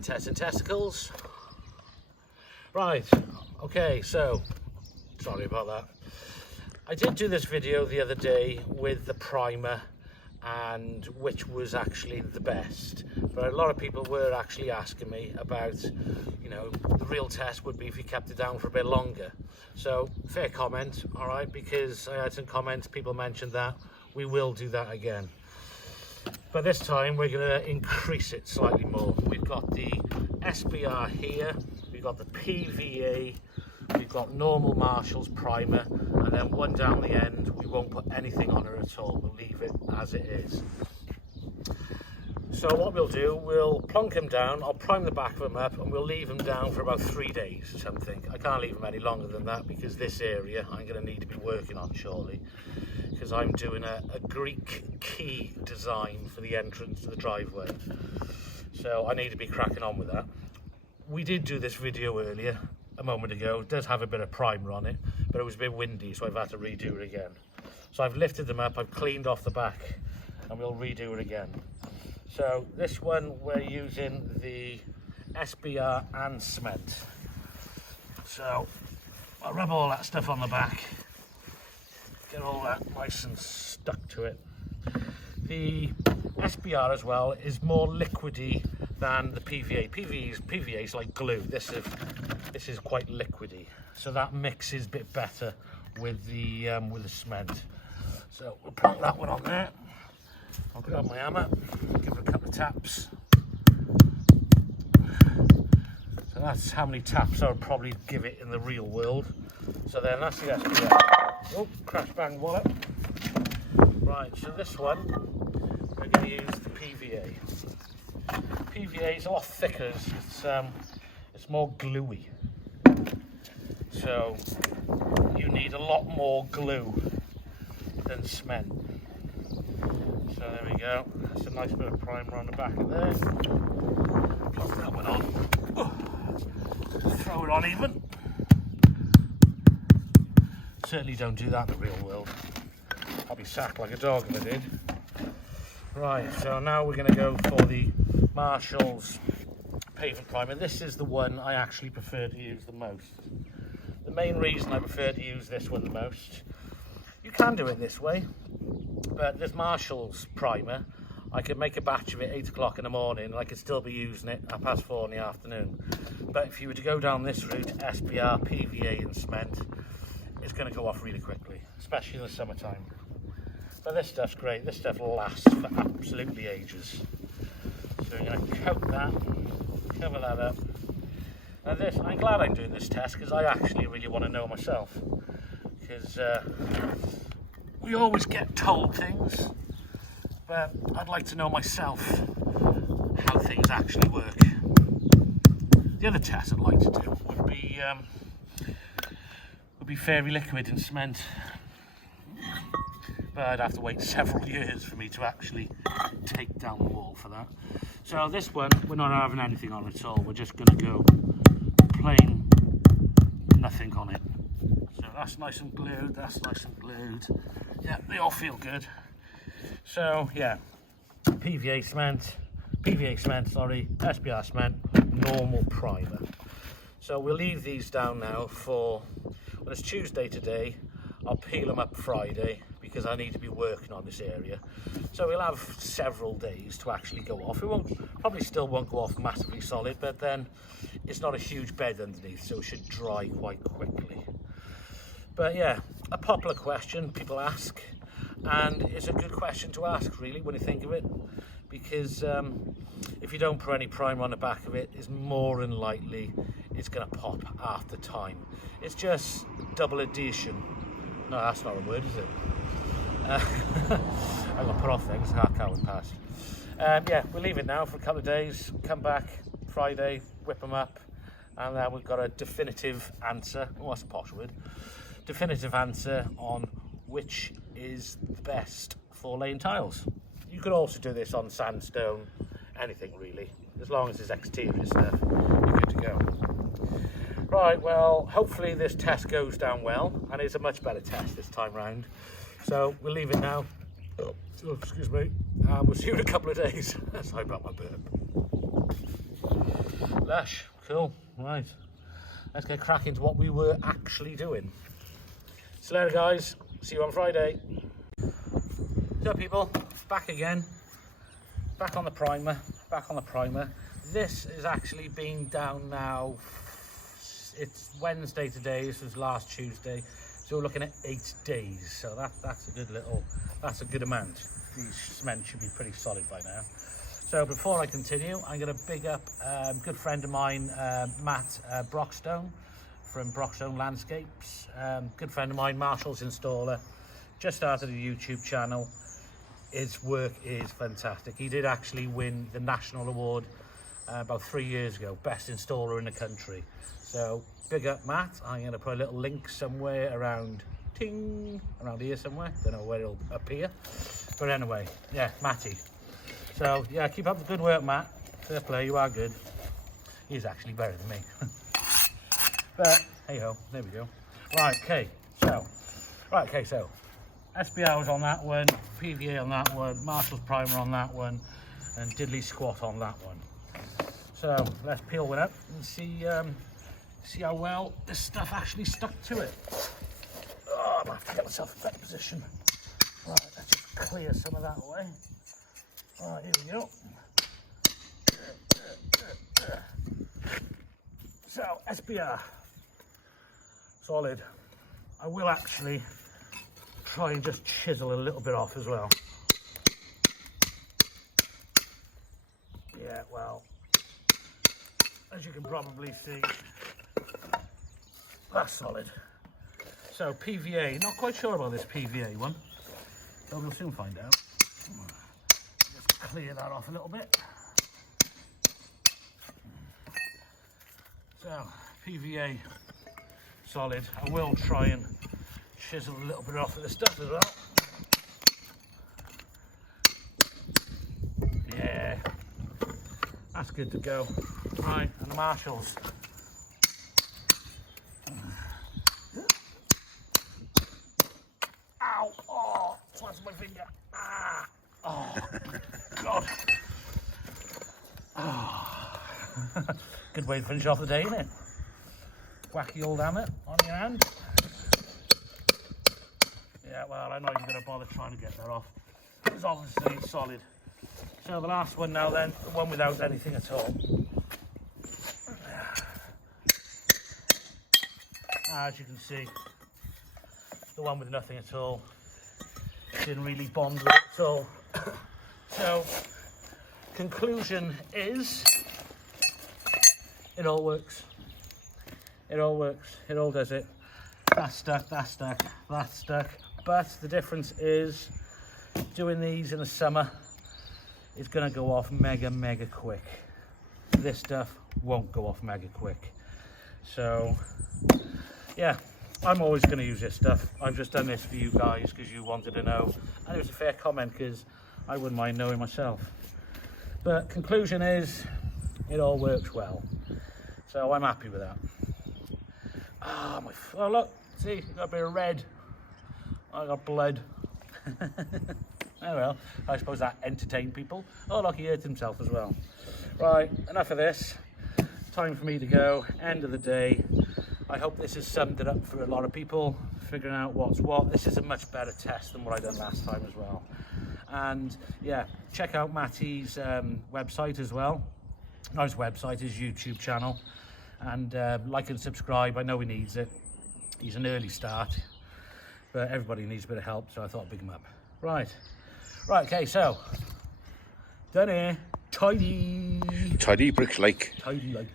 again, testing testicles. Right, okay, so, sorry about that. I did do this video the other day with the primer and which was actually the best. But a lot of people were actually asking me about, you know, the real test would be if you kept it down for a bit longer. So, fair comment, all right, because I had some comments, people mentioned that. We will do that again. But this time we're going to increase it slightly more. We've got the SBR here, we've got the PVA, we've got normal Marshall's primer, and then one down the end. We won't put anything on it at all, we'll leave it as it is. So what we'll do, we'll plonk them down, I'll prime the back of them up, and we'll leave them down for about 3 days or something. I can't leave them any longer than that because this area I'm going to need to be working on shortly, because I'm doing a Greek key design for the entrance to the driveway. So I need to be cracking on with that. We did do this video earlier, a moment ago. It does have a bit of primer on it, but it was a bit windy, so I've had to redo it again. So I've lifted them up, I've cleaned off the back, and we'll redo it again. So this one we're using the SBR and cement. So I'll rub all that stuff on the back, get all that nice and stuck to it. The SBR as well is more liquidy than the PVA. PVA is like glue. This is quite liquidy, so that mixes a bit better with the cement. So we'll put that one on there. I'll grab my hammer, give it a couple of taps. So that's how many taps I would probably give it in the real world. So then that's the SBR. Oh, crash bang wallet. Right, so this one, we're going to use the PVA. PVA is a lot thicker, it's more gluey. So you need a lot more glue than cement. So there we go, that's a nice bit of primer on the back of there. Plug that one on. Oh, throw it on even. Certainly don't do that in the real world. I'll be sacked like a dog if I did. Right, so now we're going to go for the Marshall's pavement primer. This is the one I actually prefer to use the most. The main reason I prefer to use this one the most, you can do it this way, but this Marshall's primer, I could make a batch of it 8 o'clock in the morning and I could still be using it at 4:30 in the afternoon. But if you were to go down this route, SBR, PVA and cement, it's going to go off really quickly, especially in the summertime. But this stuff's great, this stuff lasts for absolutely ages. So we're going to coat that, cover that up. Now this, I'm glad I'm doing this test because I actually really want to know myself. Because we always get told things, but I'd like to know myself how things actually work. The other test I'd like to do would be fairy liquid and cement. But I'd have to wait several years for me to actually take down the wall for that. So this one, we're not having anything on at all. We're just going to go plain nothing on it. So that's nice and glued, that's nice and glued. Yeah, they all feel good. So yeah, PVA cement, SBR cement, normal primer. So we'll leave these down now for, well, it's Tuesday today. I'll peel them up Friday because I need to be working on this area. So we'll have several days to actually go off. It probably still won't go off massively solid, but then it's not a huge bed underneath, so it should dry quite quickly. But yeah, a popular question people ask, and it's a good question to ask really when you think of it, because if you don't put any primer on the back of it, it's more than likely it's going to pop after time. It's just double adhesion. No, that's not a word, is it? I'm going to put off things, half cow and past. Yeah, we'll leave it now for a couple of days, come back Friday, whip them up, and then we've got a definitive answer. Oh, that's a posh word. Definitive answer on which is the best for laying tiles. You could also do this on sandstone, anything really. As long as it's exterior stuff, you're good to go. Right, well, hopefully this test goes down well, and it's a much better test this time round. So we'll leave it now. Oh, excuse me. We'll see you in a couple of days. Sorry about my burp. Lush, cool, right. Let's get cracking to what we were actually doing. So later guys, see you on Friday. So people, back again. Back on the primer, This has actually been down now, it's Wednesday today, this was last Tuesday. So we're looking at 8 days. So that's a good amount. These cement should be pretty solid by now. So before I continue, I'm going to big up a good friend of mine, Matt Brockstone from Brockstone Landscapes. Good friend of mine, Marshall's installer, just started a YouTube channel. His work is fantastic. He did actually win the national award about 3 years ago, best installer in the country. So big up Matt. I'm going to put a little link somewhere around here somewhere. Don't know where it'll appear. But anyway, yeah, Matty. So yeah, keep up the good work, Matt. Fair play, you are good. He's actually better than me. But hey ho, there we go. Right, okay, so SBR was on that one, PVA on that one, Marshall's primer on that one, and Diddley squat on that one. So let's peel one up and see how well this stuff actually stuck to it. Oh, I'm gonna have to get myself in a better position. Right, let's just clear some of that away. Right, here we go. So, SBR, solid. I will actually try and just chisel a little bit off as well. Yeah, well, as you can probably see, that's solid. So PVA, not quite sure about this PVA one, but we'll soon find out. Just clear that off a little bit. So PVA, solid. I will try and chisel a little bit off of the stuff as well. Yeah, that's good to go. Right, and the Marshalls. Ow! Oh, slashed my finger. Ah! Oh, God. Oh. Good way to finish off the day, isn't it? Wacky old hammer on your hand. Yeah, well, I'm not even going to bother trying to get that off. It's obviously solid. So the last one now then, the one without anything at all. As you can see, the one with nothing at all. Didn't really bond with it at all. So, conclusion is, it all works. It all works. It all does it. That's stuck, that's stuck, that's stuck. But the difference is, doing these in the summer is going to go off mega quick. This stuff won't go off mega quick. So, yeah, I'm always going to use this stuff. I've just done this for you guys because you wanted to know. And it was a fair comment because I wouldn't mind knowing myself. But conclusion is, it all works well. So I'm happy with that. Ah, oh look, see, got a bit of red. I got blood. Oh well, I suppose that entertained people. Oh look, he hurt himself as well. Right, enough of this. Time for me to go. End of the day. I hope this has summed it up for a lot of people, figuring out what's what. This is a much better test than what I done last time as well. And yeah, check out Matty's website as well. Not his website, his YouTube channel. And like and subscribe. I know he needs it. He's an early start, but everybody needs a bit of help, so I thought I'd big him up. Right, okay, so done here. Tidy bricks like. Tidy like.